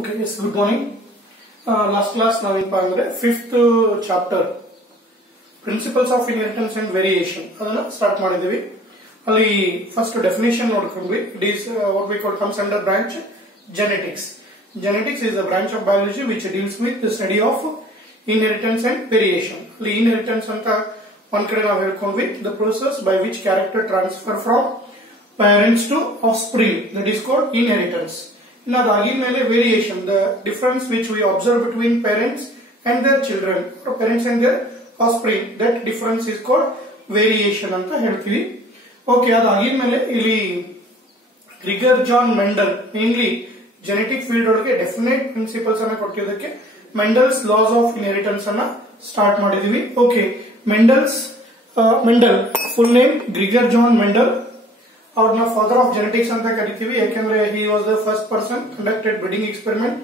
Okay, yes, good morning. Last class ನಾವೇನಪ್ಪ ಅಂದ್ರೆ fifth chapter principles of inheritance and variation ಅದನ್ನ start ಮಾಡಿದೀವಿ. ಅಲ್ಲಿ ಫಸ್ಟ್ ಡೆಫಿನೇಷನ್ ನೋಡ್ಕೊಂಡ್ವಿ. It is what we call comes under branch genetics. Genetics is a branch of biology which deals with the study of inheritance and variation. The inheritance ಅಂತ ಒಂದ್ ಕಡೆ ನಾವು ಹೇಳ್ಕೊಂಡ್ವಿ, the process by which character transfer from parents to offspring, that is called inheritance. Now the variation, the difference which we observe between parents and their children, or parents and their offspring, that difference is called variation ಅಂತ ಹೇಳ್ತೀವಿ. Okay, ಅದಾಗಿದ್ಮೇಲೆ ಇಲ್ಲಿ Gregor John Mendel mainly genetic field ಒಳಗೆ definite principles ಅನ್ನ ಕೊಟ್ಟಿದ್ದಕ್ಕೆ Mendel's laws of inheritance ಅನ್ನ start ಮಾಡಿದೀವಿ. Okay, Mendel full name Gregor John Mendel. ಅವ್ರನ್ನ ಫಾದರ್ ಆಫ್ ಜೆನೆಟಿಕ್ಸ್ ಅಂತ ಕರಿತೀವಿ, ಯಾಕೆಂದ್ರೆ he was the first person conducted breeding experiment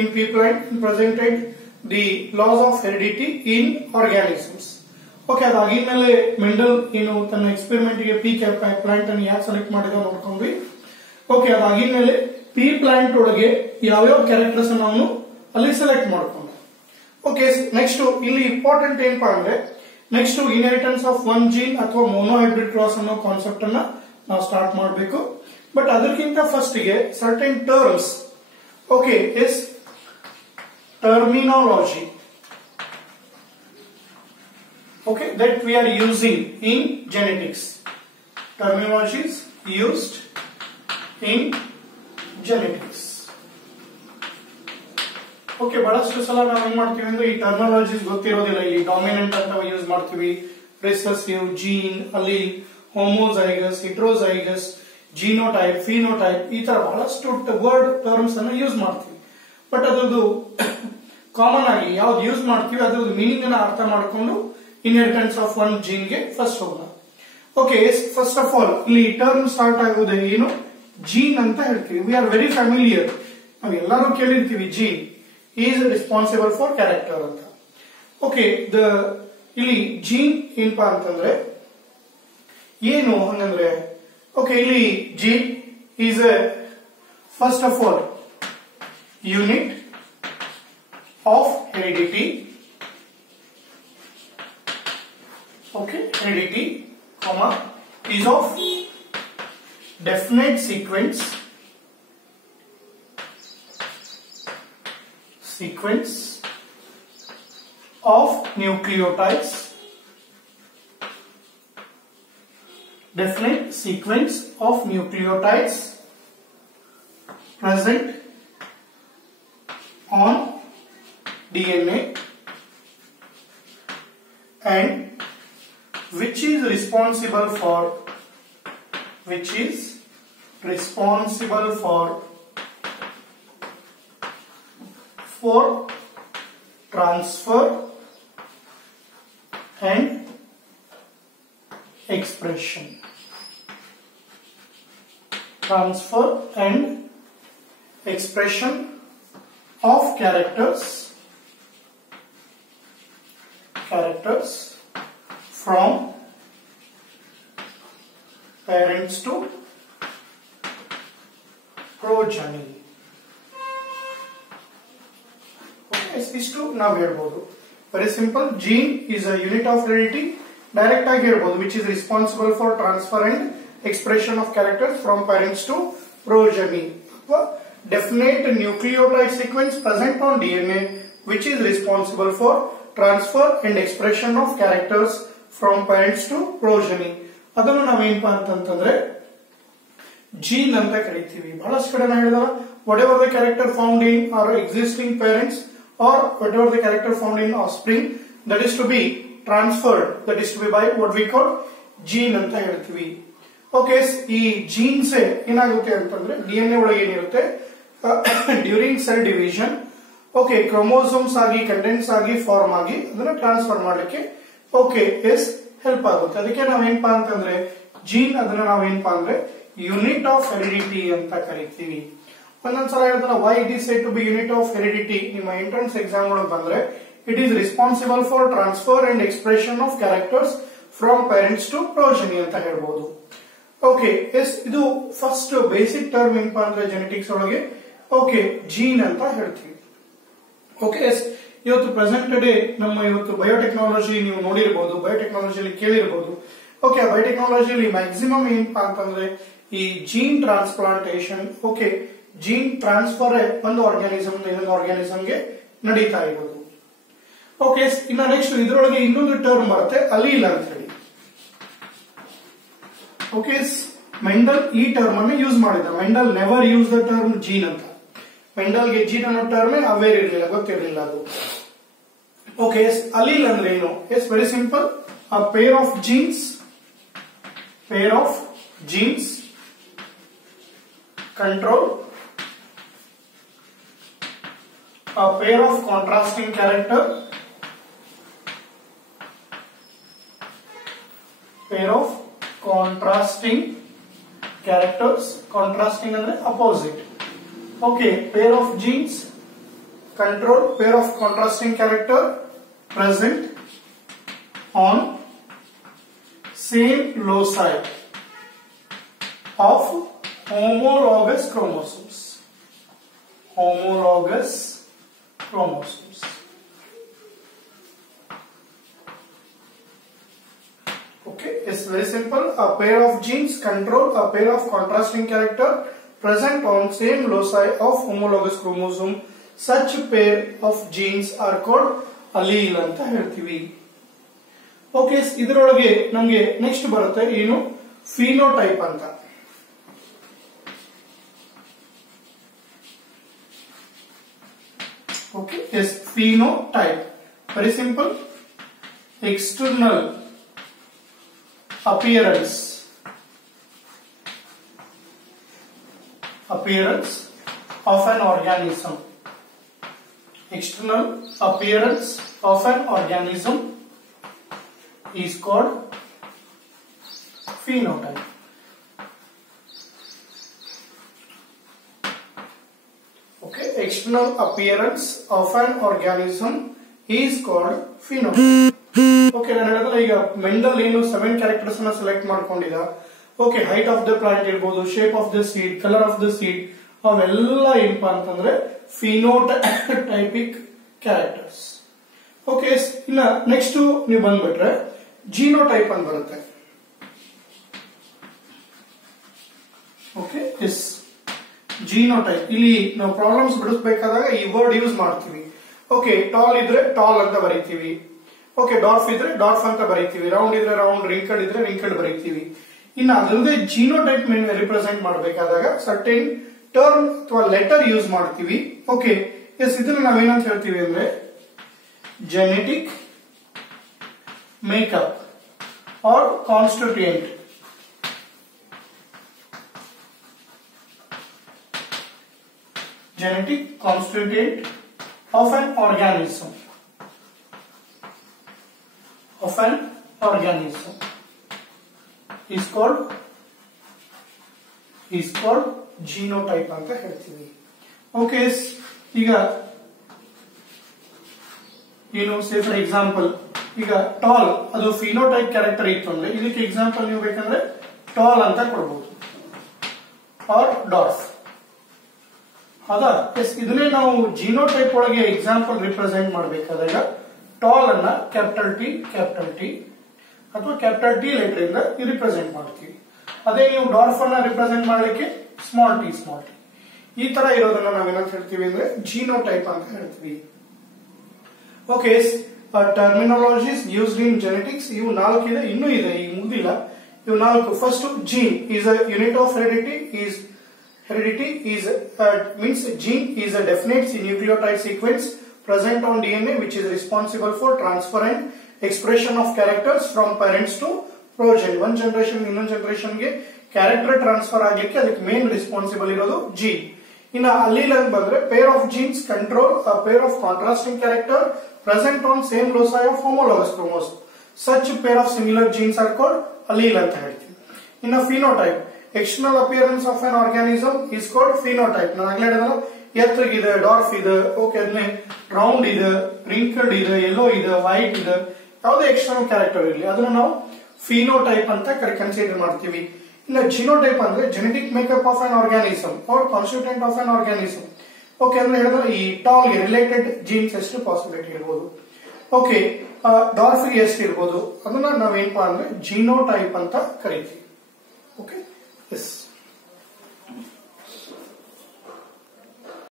in pea plant and presented the laws of heredity in organisms. Okay, ಅದಾಗಿದ್ಮೇಲೆ Mendel ಏನು ತನ್ನ experiment ಗೆ ಪೀ plant ಅನ್ನು ಯಾಕೆ ಸೆಲೆಕ್ಟ್ ಮಾಡಿದ ನೋಡ್ಕೊಂಡ್ವಿ. ಓಕೆ, ಅದಾಗಿದ್ಮೇಲೆ ಪಿ ಪ್ಲಾಂಟ್ ಒಳಗೆ ಯಾವ್ಯಾವ ಕ್ಯಾರೆಕ್ಟರ್ಸ್ ನಾವು ಅಲ್ಲಿ ಸೆಲೆಕ್ಟ್ ಮಾಡ್ಕೊಂಡು. ಓಕೆ, ನೆಕ್ಸ್ಟ್ ಇಲ್ಲಿ ಇಂಪಾರ್ಟೆಂಟ್ ಏನಪ್ಪಾ ಅಂದ್ರೆ next inheritance of one gene ಅಥವಾ ಮೋನೋ ಹೈಬ್ರಿಡ್ ಕ್ರಾಸ್ ಅನ್ನೋ ಕಾನ್ಸೆಪ್ಟ್ ಅನ್ನ ನಾವು ಸ್ಟಾರ್ಟ್ ಮಾಡಬೇಕು. ಬಟ್ ಅದಕ್ಕಿಂತ ಫಸ್ಟ್ ಗೆ certain terms, okay, is terminology, okay, that we are using in genetics. Terminology is used in genetics. Okay, ಬಹಳಷ್ಟು ಸಲ ನಾವು ಏನ್ ಮಾಡ್ತೀವಿ ಅಂದ್ರೆ ಈ ಟರ್ಮಿನಾಲಜೀಸ್ ಗೊತ್ತಿರೋದಿಲ್ಲ. ಇಲ್ಲಿ ಡಾಮಿನೆಂಟ್ ಅಂತ ಯೂಸ್ ಮಾಡ್ತೀವಿ, recessive, gene, allele, homozygous, heterozygous, genotype, phenotype, ಈ ತರ ಬಹಳಷ್ಟು ವರ್ಡ್ ಟರ್ಮ್ಸ್ ಅನ್ನ ಯೂಸ್ ಮಾಡ್ತೀವಿ. ಬಟ್ ಅದ್ರದ್ದು ಕಾಮನ್ ಆಗಿ ಯಾವ್ದು ಯೂಸ್ ಮಾಡ್ತೀವಿ ಅದ್ರದ್ದು ಮೀನಿಂಗ್ ಅನ್ನ ಅರ್ಥ ಮಾಡ್ಕೊಂಡು ಇನ್ಹೆರಿಟೆನ್ಸ್ ಆಫ್ ಒನ್ ಜೀನ್ ಗೆ ಫಸ್ಟ್ ಹೋಗೋಣ. ಓಕೆ, ಫಸ್ಟ್ ಆಫ್ ಆಲ್ ಇಲ್ಲಿ ಟರ್ಮ್ ಸ್ಟಾರ್ಟ್ ಆಗೋದು ಏನು, ಜೀನ್ ಅಂತ ಹೇಳ್ತೀವಿ. ವಿ ಆರ್ ವೆರಿ ಫ್ಯಾಮಿಲಿಯರ್, ನಾವು ಎಲ್ಲರೂ ಕೇಳಿರ್ತೀವಿ gene is responsible for character ಅಂತ. ಓಕೆ, ಇಲ್ಲಿ ಜೀನ್ ಏನಪ್ಪಾ ಅಂತಂದ್ರೆ ಏನು ಹಂಗಂದ್ರೆ, ಓಕೆ, ಇಲ್ಲಿ gene is a first of all unit of heredity. Okay, heredity, comma, is of definite sequence of nucleotides, definite sequence of nucleotides present on DNA and which is responsible for transfer and expression. Transfer and expression of characters from parents to progeny. Okay, ಇಷ್ಟು ನಾವು ಹೇಳ್ಬೋದು. Very simple, gene is a unit of heredity, direct ಆಗಿ ಹೇಳ್ಬೋದು, which is responsible for transfer and expression of characters from parents to progeny. ಅಥವಾ definite nucleotide sequence present on DNA which is responsible for transfer and expression of characters from parents to progeny. ಅದನ್ನು ನಾವೇನಪ್ಪಾ ಅಂತಂದ್ರೆ gene ಅಂತ ಕರಿತೀವಿ. ಬಹಳಷ್ಟು ಕಡೆ ನಾವು ಹೇಳಿದಾರ whatever the character found in our existing parents or whatever the character found in offspring, that is to be transferred, that is to be by what we call gene ಅಂತ ಹೇಳ್ತೀವಿ. Okay, ಈ jeans ಏನಾಗುತ್ತೆ ಅಂತಂದ್ರೆ DNA ಒಳಗೆ ಏನಿರುತ್ತೆ during cell division, okay, chromosomes ಆಗಿ condense ಆಗಿ form ಆಗಿ ಅದನ್ನ ಟ್ರಾನ್ಸ್ಫರ್ ಮಾಡ್ಲಿಕ್ಕೆ ಓಕೆ ಎಸ್ ಹೆಲ್ಪ್ ಆಗುತ್ತೆ. ಅದಕ್ಕೆ ನಾವೇನಪ್ಪಾ ಅಂತಂದ್ರೆ ಜೀನ್ ಅದನ್ನ ನಾವೇನಪ್ಪಾ ಅಂದ್ರೆ ಯೂನಿಟ್ ಆಫ್ ಹೆರಿಡಿಟಿ ಅಂತ ಕರಿತೀವಿ. ಒಂದೊಂದ್ಸಲ ಹೇಳ್ತಾರ why it is said to be unit of heredity. ನಿಮ್ಮ ಎಂಟ್ರೆನ್ಸ್ ಎಕ್ಸಾಮ್ ಒಳಗೆ ಬಂದ್ರೆ it is responsible for transfer and expression of characters from parents to progeny ಅಂತ ಹೇಳ್ಬೋದು. ಓಕೆ, ಎಸ್ ಇದು ಫಸ್ಟ್ ಬೇಸಿಕ್ ಟರ್ಮ್ ಏನಪ್ಪಾ ಅಂದ್ರೆ ಜೆನೆಟಿಕ್ಸ್ ಒಳಗೆ ಓಕೆ ಜೀನ್ ಅಂತ ಹೇಳ್ತೀವಿ. ಓಕೆ, ಇವತ್ತು ಪ್ರೆಸೆಂಟ್ ಡೇ ನಮ್ಮ ಇವತ್ತು ಬಯೋಟೆಕ್ನಾಲಜಿ ನೀವು ನೋಡಿರಬಹುದು, ಬಯೋಟೆಕ್ನಾಲಜಿಯಲ್ಲಿ ಕೇಳಿರಬಹುದು. ಓಕೆ, ಬಯೋಟೆಕ್ನಾಲಜಿಯಲ್ಲಿ ಮ್ಯಾಕ್ಸಿಮಮ್ ಏನಪ್ಪಾ ಅಂತಂದ್ರೆ ಈ gene transplantation, okay, gene transfer ಒಂದು ಆರ್ಗ್ಯಾನಿಸಮ್ ಇನ್ನೊಂದು ಆರ್ಗ್ಯಾನಿಸಮ್ಗೆ ನಡೀತಾ ಇರೋದು. ಓಕೆ, ಇನ್ನ ನೆಕ್ಸ್ಟ್ ಇದರೊಳಗೆ ಇನ್ನೊಂದು ಟರ್ಮ್ ಬರುತ್ತೆ ಅಲೀಲ್ ಅಂತ ಹೇಳಿ. ಓಕೆ, ಮೆಂಡಲ್ ಈ ಟರ್ಮ್ ಅನ್ನು ಯೂಸ್ ಮಾಡಿದ. Mendel never use the term gene ಅಂತ. ಮೆಂಡಲ್ಗೆ ಜೀನ್ ಅನ್ನೋ ಟರ್ಮ್ ಅವೇರ್ ಇರಲಿಲ್ಲ, ಗೊತ್ತಿರಲಿಲ್ಲ ಅದು. ಓಕೆ, ಅಲೀಲ್ ಅಂದ್ರೆ ಏನು? Yes, very simple. A pair of genes control a pair of contrasting characters contrasting ಅಂದ್ರೆ opposite. Okay, pair of genes control pair of contrasting character present on same loci of homologous chromosomes. Okay, it's very simple. A pair of genes control a pair of contrasting character present on same loci of homologous chromosome. Such pair of genes are called allele ಅಂತ ಹೇಳ್ತೀವಿ. Okay, ಇದರೊಳಗೆ ನಮಗೆ next ಬರುತ್ತೆ ಏನು? Phenotype ಅಂತ. Okay, yes, phenotype. Very simple. External appearance of an organism. External appearance of an organism is called phenotype. Okay, external appearance of an organism is called phenotype. Okay, ನಾನು ಹೇಳಿದ್ರೆ ಈಗ Mendel ಏನು 7 characters ಅನ್ನ select ಮಾಡ್ಕೊಂಡಿದ್ದ. Okay, height of the plant ಇರ್ಬೋದು, shape of the seed, colour of the seed, ಅವೆಲ್ಲ ಏನಪ್ಪಾ ಅಂತಂದ್ರೆ ಫಿನೋಟೈಪಿಕ್ ಕ್ಯಾರೆಕ್ಟರ್ಸ್. ಓಕೆ, ಇನ್ನ ನೆಕ್ಸ್ಟ್ ನೀವು ಬಂದ್ಬಿಟ್ರೆ ಜೀನೋಟೈಪ್ ಅಂತ ಬರುತ್ತೆ. Okay, yes, genotype. ಇಲ್ಲಿ ನಾವು ಪ್ರಾಬ್ಲಮ್ಸ್ ಬಿಡಿಸಬೇಕಾದಾಗ ಈ ವರ್ಡ್ ಯೂಸ್ ಮಾಡ್ತೀವಿ. ಓಕೆ, ಟಾಲ್ ಇದ್ರೆ ಟಾಲ್ ಅಂತ ಬರೀತೀವಿ. ಓಕೆ, ಡಾರ್ಫ್ ಇದ್ರೆ ಡಾರ್ಫ್ ಅಂತ ಬರೀತೀವಿ. ರೌಂಡ್ ಇದ್ರೆ ರೌಂಡ್, ರಿಂಕಲ್ಡ್ ಇದ್ರೆ ರಿಂಕಲ್ಡ್ ಬರೀತೀವಿ. ಇನ್ನು ಅದಲ್ಲದೆ ಜೀನೋಟೈಪ್ ರಿಪ್ರೆಸೆಂಟ್ ಮಾಡಬೇಕಾದಾಗ ಸರ್ಟೆನ್ ಟರ್ಮ್ ಅಥವಾ ಲೆಟರ್ ಯೂಸ್ ಮಾಡ್ತೀವಿ. ಓಕೆ, ಎಸ್, ಇದನ್ನ ನಾವೇನಂತ ಹೇಳ್ತೀವಿ ಅಂದ್ರೆ genetic makeup or constituent. Genetic constituent of an organism is called genotype ಅಂತ ಹೇಳ್ತೀವಿ. ಓಕೆ, ಈಗ ಏನು ಸೇ ಫಾರ್ ಎಕ್ಸಾಂಪಲ್ ಈಗ ಟಾಲ್ ಅದು ಫಿನೋಟೈಪ್ ಕ್ಯಾರೆಕ್ಟರ್ ಇತ್ತು ಅಂದ್ರೆ ಇದಕ್ಕೆ ಎಕ್ಸಾಂಪಲ್ ನೀವು ಬೇಕಂದ್ರೆ ಟಾಲ್ ಅಂತ ಕೊಡಬಹುದು, ಆರ್ ಡಾರ್ಫ್. ಹೌದಾ? ಎಸ್, ಇದನ್ನೇ ನಾವು ಜೀನೋಟೈಪ್ ಒಳಗೆ ಎಕ್ಸಾಂಪಲ್ ರಿಪ್ರೆಸೆಂಟ್ ಮಾಡಬೇಕಾದಾಗ ಟಾಲ್ ಅನ್ನ ಕ್ಯಾಪಿಟಲ್ ಟಿ ಅಥವಾ ಕ್ಯಾಪಿಟಲ್ ಟಿ ಲೆಟರ್ ಇಂದ ರಿಪ್ರೆಸೆಂಟ್ ಮಾಡ್ತೀವಿ. ಅದೇ ನೀವು ಡಾರ್ಫ್ ಅನ್ನ ರಿಪ್ರೆಸೆಂಟ್ ಮಾಡಲಿಕ್ಕೆ ಸ್ಮಾಲ್ ಟಿ. ಈ ತರ ಇರೋದನ್ನ ನಾವೇನಂತ ಹೇಳ್ತೀವಿ ಅಂದ್ರೆ ಜೀನೋಟೈಪ್ ಅಂತ ಹೇಳ್ತೀವಿ. Okay, terminologies used in genetics. ಇವು 4 ಇದೆ, ಇನ್ನೂ ಇದೆ, ಈಗ ಮುಗಿದಿಲ್ಲ. ಇವು 4. First, gene is a unit of heredity means gene is a definite nucleotide sequence present on DNA which is responsible for transfer and expression of characters from parents to progeny. One generation ಇನ್ನೊಂದು generation ಗೆ character transfer ಆಗ್ಲಿಕ್ಕೆ ಅದಕ್ಕೆ main responsible ಇರೋದು gene. ಇನ್ನು allele ಅಂತ ಬಂದ್ರೆ pair of genes control a pair of contrasting character present on same loci of homologous chromosome. Such pair of similar genes are called allele ಅಂತ ಹೇಳ್ತೀವಿ. ಇನ್ನು phenotype, external appearance of an organism is called phenotype. ನಾನು ಆಗ್ಲೇ ಹೇಳಿದಲ್ಲ, ಎತ್ತರಗಿದೆ, dwarf ಇದೆ, okay, ಅದನ್ನೇ round ಇದೆ, wrinkled ಇದೆ, ಯೆಲ್ಲೋ ಇದೆ, ವೈಟ್ ಇದೆ, ಯಾವುದೇ ಎಕ್ಸ್ಟರ್ನಲ್ ಕ್ಯಾರೆಕ್ಟರ್ ಇರಲಿ ಅದನ್ನ ನಾವು ಫಿನೋಟೈಪ್ ಅಂತ ಕನ್ಸಿಡರ್ ಮಾಡ್ತೀವಿ. ಇನ್ನು ಜಿನೋಟೈಪ್ ಅಂದ್ರೆ genetic makeup of an organism or constituent of an organism. Okay ಅಂದ್ರೆ ಹೇಳಿದ್ರೆ ಈ ಟಾಲ್ಗೆ ರಿಲೇಟೆಡ್ ಜೀನ್ಸ್ ಎಷ್ಟು ಪಾಸಿಬಿಲಿಟಿ ಇರ್ಬೋದು. ಓಕೆ ಡಾರ್ಫ್ಗೆ ಎಷ್ಟು ಇರ್ಬೋದು ಅದನ್ನ ನಾವೇನಪ್ಪಾ ಅಂದ್ರೆ ಜಿನೋಟೈಪ್ ಅಂತ ಕರಿತೀವಿ. ಓಕೆ